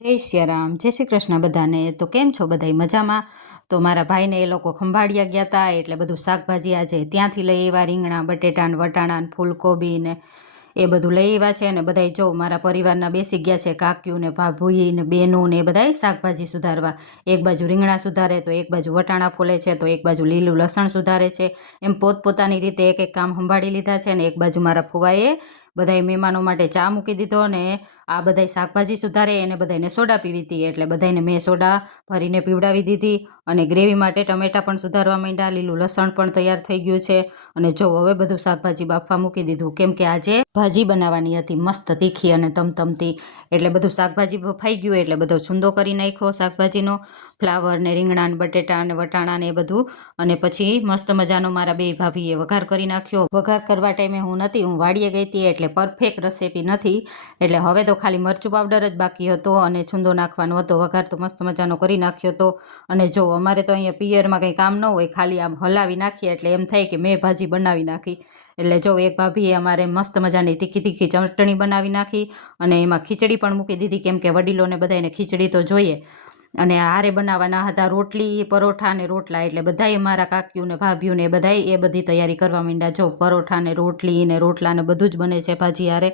જય સિયારામ, જય શ્રી કૃષ્ણ બધાને। તો કેમ છો બધાય મજામાં? તો મારા ભાઈને એ લોકો ખંભાળિયા ગયા હતા એટલે બધું શાકભાજી આજે ત્યાંથી લઈ આવ્યા, રીંગણા, બટેટા ને વટાણા ને ફૂલકોબી ને એ બધું લઈ આવ્યા છે। અને બધાય જો મારા પરિવારના બેસી ગયા છે, કાક્યું ને ભાભુઈ ને બેનું ને એ બધાય શાકભાજી સુધારવા। એક બાજુ રીંગણા સુધારે તો એક બાજુ વટાણા ફોલે છે, તો એક બાજુ લીલું લસણ સુધારે છે। એમ પોતપોતાની રીતે એક એક કામ સંભાળી લીધા છે। ને એક બાજુ મારા ફુવાએ બધાય મહેમાનો માટે ચા મૂકી દીધો ને આ બધાય શાકભાજી સુધારે એને બધાને સોડા પીવી હતી એટલે બધાને મેં સોડા ભરીને પીવડાવી દીધી। અને ગ્રેવી માટે ટમેટા પણ સુધારવા માંડ્યા, લીલું લસણ પણ તૈયાર થઈ ગયું છે। અને જો હવે બધું શાકભાજી બાફવા મૂકી દીધું, કેમ કે આજે ભાજી બનાવવાની હતી મસ્ત તીખી અને તમતમતી। એટલે બધું શાકભાજી બફાઈ ગયું એટલે બધો છૂંદો કરી નાખ્યો શાકભાજીનો, ફ્લાવર ને રીંગણા ને બટેટા ને વટાણા ને એ બધું। અને પછી મસ્ત મજાનો મારા બે ભાભીએ વઘાર કરી નાખ્યો। વઘાર કરવા ટાઈમે હું નથી, હું વાડીએ ગઈ હતી એટલે પરફેક્ટ રેસીપી નથી, એટલે હવે તો ખાલી મરચું પાવડર જ બાકી હતો અને છૂંદો નાખવાનો હતો। વઘાર તો મસ્ત મજાનો કરી નાખ્યો હતો। અને જો અમારે તો અહીંયા પિયરમાં કંઈ કામ ન હોય, ખાલી આમ હલાવી નાખીએ એટલે એમ થાય કે મેં ભાજી બનાવી નાખી। એટલે જો એક ભાભીએ અમારે મસ્ત મજાની તીખી તીખી ચટણી બનાવી નાખી અને એમાં ખીચડી પણ મૂકી દીધી, કેમ કે વડીલોને બધાને ખીચડી તો જોઈએ। અને હારે બનાવવાના હતા રોટલી, પરોઠા ને રોટલા, એટલે બધાય મારા કાક્યું ને ભાભીઓ ને બધાય એ બધી તૈયારી કરવા માંડ્યા। જો પરોઠા ને રોટલી ને રોટલા ને બધું જ બને છે ભાજી હારે।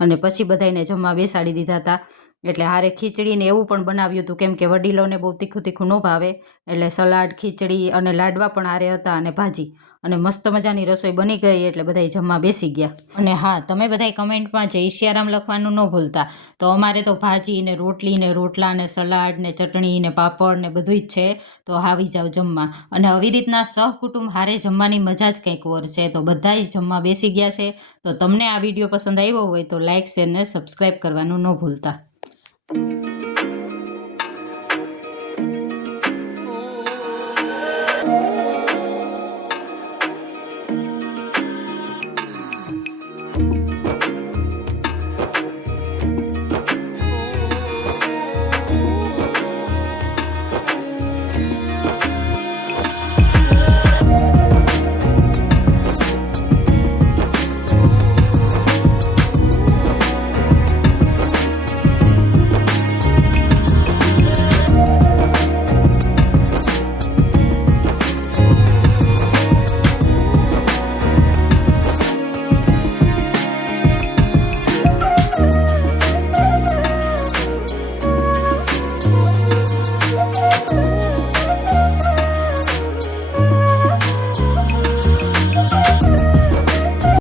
અને પછી બધાને જમવા બેસાડી દીધા હતા। એટલે હારે ખીચડી ને એવું પણ બનાવ્યું હતું, કેમ કે વડીલોને બહુ તીખું તીખું ન ભાવે, એટલે સલાડ, ખીચડી અને લાડવા પણ હારે હતા અને ભાજી। અને મસ્ત મજાની રસોઈ બની ગઈ એટલે બધાય જમવા બેસી ગયા। અને હા, તમે બધાય કમેન્ટમાં જય સિયારામ લખવાનું ન ભૂલતા। તો અમારે તો ભાજી ને રોટલી ને રોટલા ને સલાડ ને ચટણી ને પાપડ ને બધું જ છે, તો આવી જાવ જમવા। અને આવી રીતના સહકુટુંબ હારે જમવાની મજા જ કંઈક ઓર છે। તો બધા જ જમવા બેસી ગયા છે। તો તમને આ વિડીયો પસંદ આવ્યો હોય તો લાઇક, શેર ને સબસ્ક્રાઈબ કરવાનું ન ભૂલતા।